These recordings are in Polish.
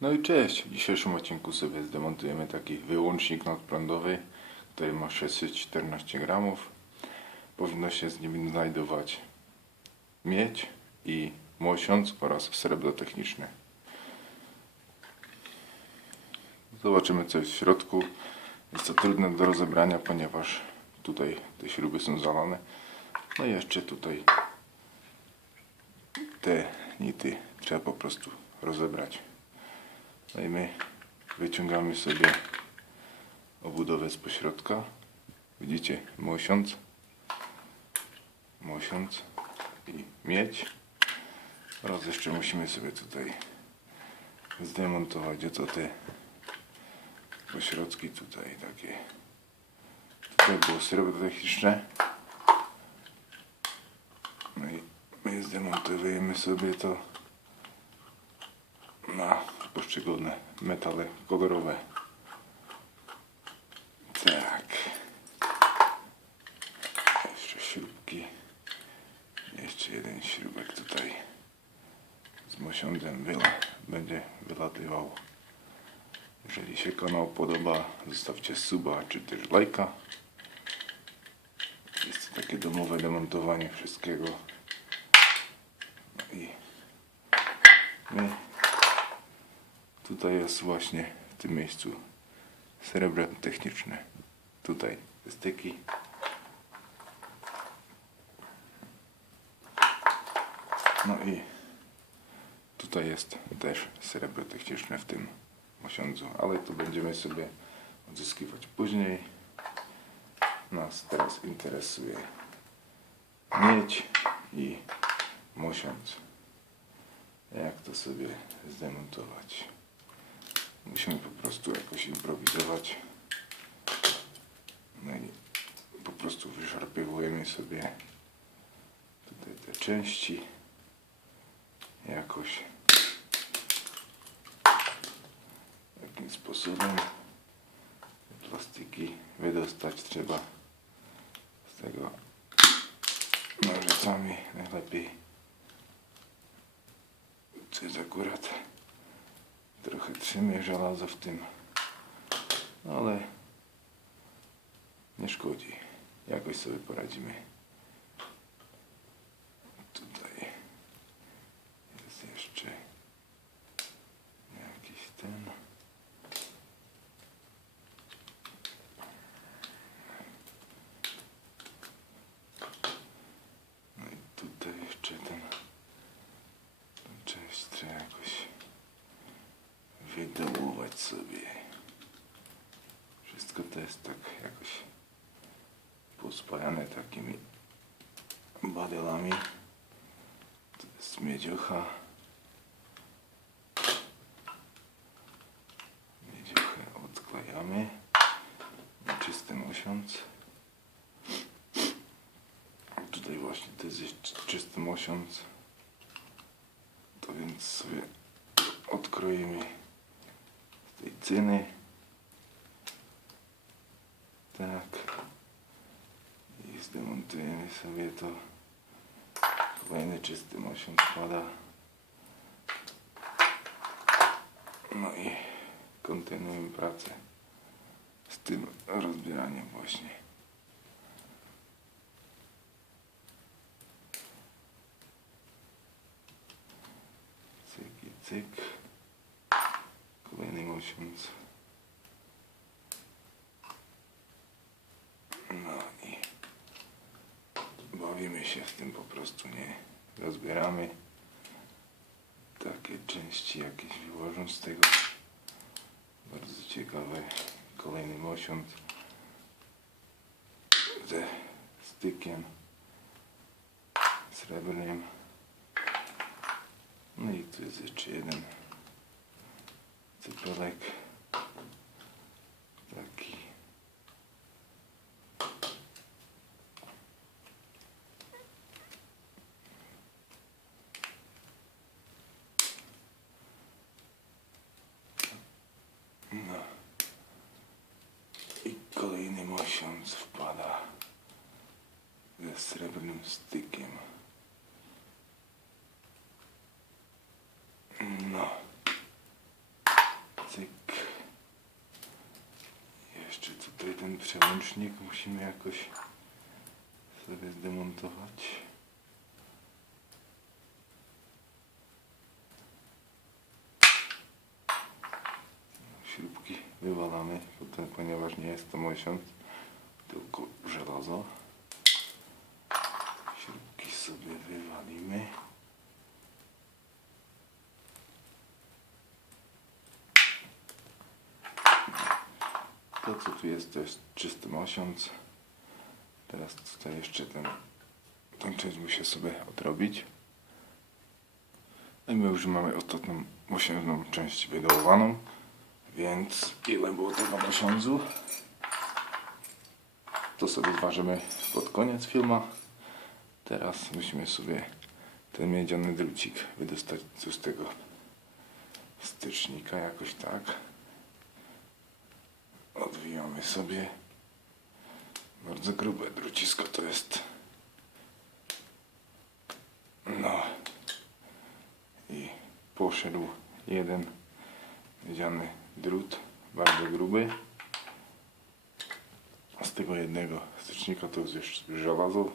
No i cześć! W dzisiejszym odcinku sobie zdemontujemy taki wyłącznik nadprądowy, który ma 614 gramów. Powinno się z nim znajdować miedź i mosiąc oraz srebro techniczne. Zobaczymy co jest w środku. Jest to trudne do rozebrania, ponieważ tutaj te śruby są zalane. No i jeszcze tutaj te nity trzeba po prostu rozebrać. No i my wyciągamy sobie obudowę z pośrodka. Widzicie, mosiąc, mosiąc i miedź. Oraz jeszcze musimy sobie tutaj zdemontować oto te pośrodki tutaj takie. Tutaj było srebro techniczne. No i my zdemontujemy sobie to na poszczególne metale kolorowe. Tak. Jeszcze śrubki. Jeszcze jeden śrubek tutaj z mosiądzem wyla, będzie wylatywał. Jeżeli się kanał podoba, zostawcie suba czy też lajka. Jest to takie domowe demontowanie wszystkiego. No i my Tutaj jest właśnie w tym miejscu srebro techniczne. Tutaj styki. No i tutaj jest też srebro techniczne w tym osiądzu, ale to będziemy sobie odzyskiwać później. Nas teraz interesuje miedź i mosiądz. Jak to sobie zdemontować? Musimy po prostu jakoś improwizować. No i po prostu wyszarpiewujemy sobie tutaj te części jakoś. Takim sposobem plastiki wydostać trzeba. Z tego nożycami najlepiej. To jest akurat trochę trzymie żelazo w tym. Ale nie szkodzi. Jakoś sobie poradzimy. Tutaj jest jeszcze jakiś ten. No i tutaj jeszcze ten. Część wydołować sobie. Wszystko to jest tak jakoś pospajane takimi badelami. To jest miedziocha. Miedziochę odklejamy na czysty mosiąc. Tutaj właśnie to jest jeszcze czysty mosiąc. To więc sobie odkroimy tej cyny. Tak. I zdemontujemy sobie to. Kolejny czysty mosiąc spada. No i kontynuujemy pracę z tym rozbieraniem właśnie. Cyk i cyk. No i bawimy się w tym po prostu, nie? Rozbieramy takie części jakieś wyłożą z tego. Bardzo ciekawe. Kolejny miesiąc ze stykiem srebrnym. No i tu jest jeszcze jeden cypelek. Taki. No. I kolejny miesiąc wpada ze srebrnym stykiem. No. Ten przełącznik musimy jakoś sobie zdemontować. Śrubki wywalamy, ponieważ nie jest to miesiąc, tylko żelazo. Śrubki sobie wywalimy. To co tu jest to jest czysty miesiąc. Teraz tutaj jeszcze ten, tą część muszę sobie odrobić. No i my już mamy ostatnią osiemną część wydołowaną. Więc ile było tego miesiącu? To sobie zważymy pod koniec filmu. Teraz musimy sobie ten miedziany drucik wydostać z tego stycznika jakoś tak. Odwijamy sobie. Bardzo grube drucisko to jest. No. I poszedł jeden miedziany drut, bardzo gruby. A z tego jednego stycznika to jest już żelazo.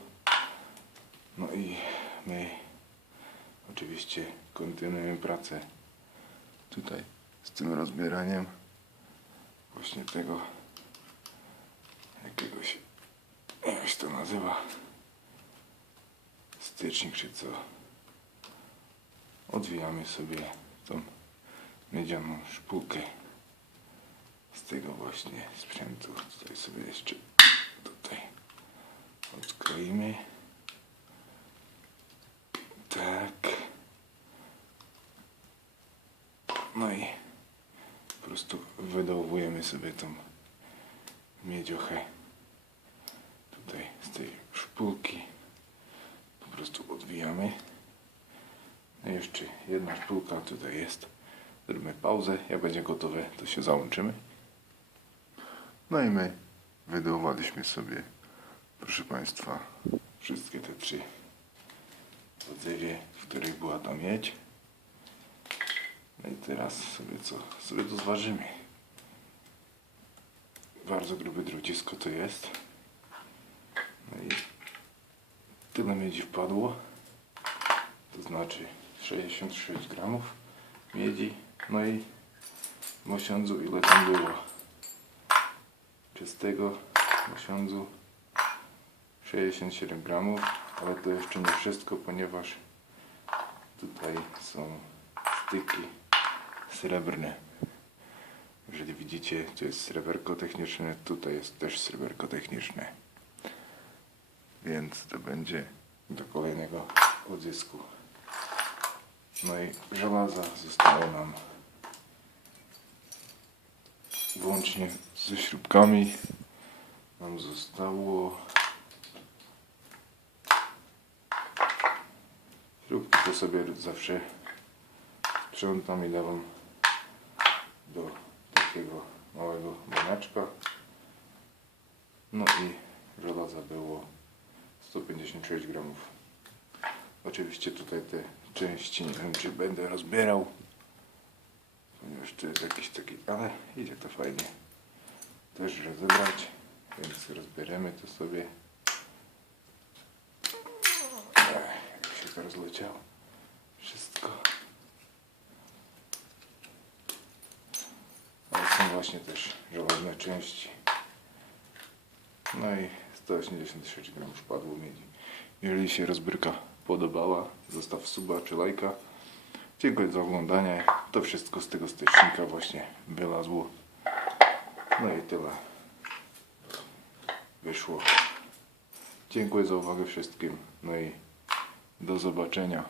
No i my oczywiście kontynuujemy pracę tutaj z tym rozbieraniem właśnie tego jakiegoś jak się to nazywa stycznik czy co odwijamy sobie tą miedzianą szpulkę z tego właśnie sprzętu. Tutaj sobie jeszcze tutaj odkroimy tak. No i prostu wydołujemy sobie tą miedziochę tutaj z tej szpulki. Po prostu odwijamy. No i jeszcze jedna szpulka tutaj jest. Zrobimy pauzę, jak będzie gotowe to się załączymy. No i my wydołowaliśmy sobie proszę Państwa wszystkie te trzy odzewie, w których była ta miedź no i teraz sobie co? Sobie to zważymy. Bardzo gruby drucisko to jest. No i tyle miedzi wpadło. To znaczy 66 gramów miedzi. No i mosiądzu ile tam było? Czystego mosiądzu 67 gramów, ale to jeszcze nie wszystko, ponieważ tutaj są styki srebrne. Jeżeli widzicie, to jest sreberko techniczne, tutaj jest też sreberko techniczne. Więc to będzie do kolejnego odzysku. No i żelaza zostało nam włącznie ze śrubkami. Nam zostało śrubki to sobie zawsze sprzątam i dawam do takiego małego baniaczka. No i żelaza było 156 gramów. Oczywiście tutaj te części nie wiem czy będę rozbierał. Ponieważ to jest jakiś taki, ale idzie to fajnie też rozebrać, więc rozbieremy to sobie. Ech, jak się to rozleciało. Wszystko. Ale są właśnie też żelazne części. No i 186 gram szpadło miedzi. Jeżeli się rozbryka podobała, zostaw suba czy lajka. Dziękuję za oglądanie. To wszystko z tego stycznika właśnie wylazło. No i tyle wyszło. Dziękuję za uwagę wszystkim. No i do zobaczenia.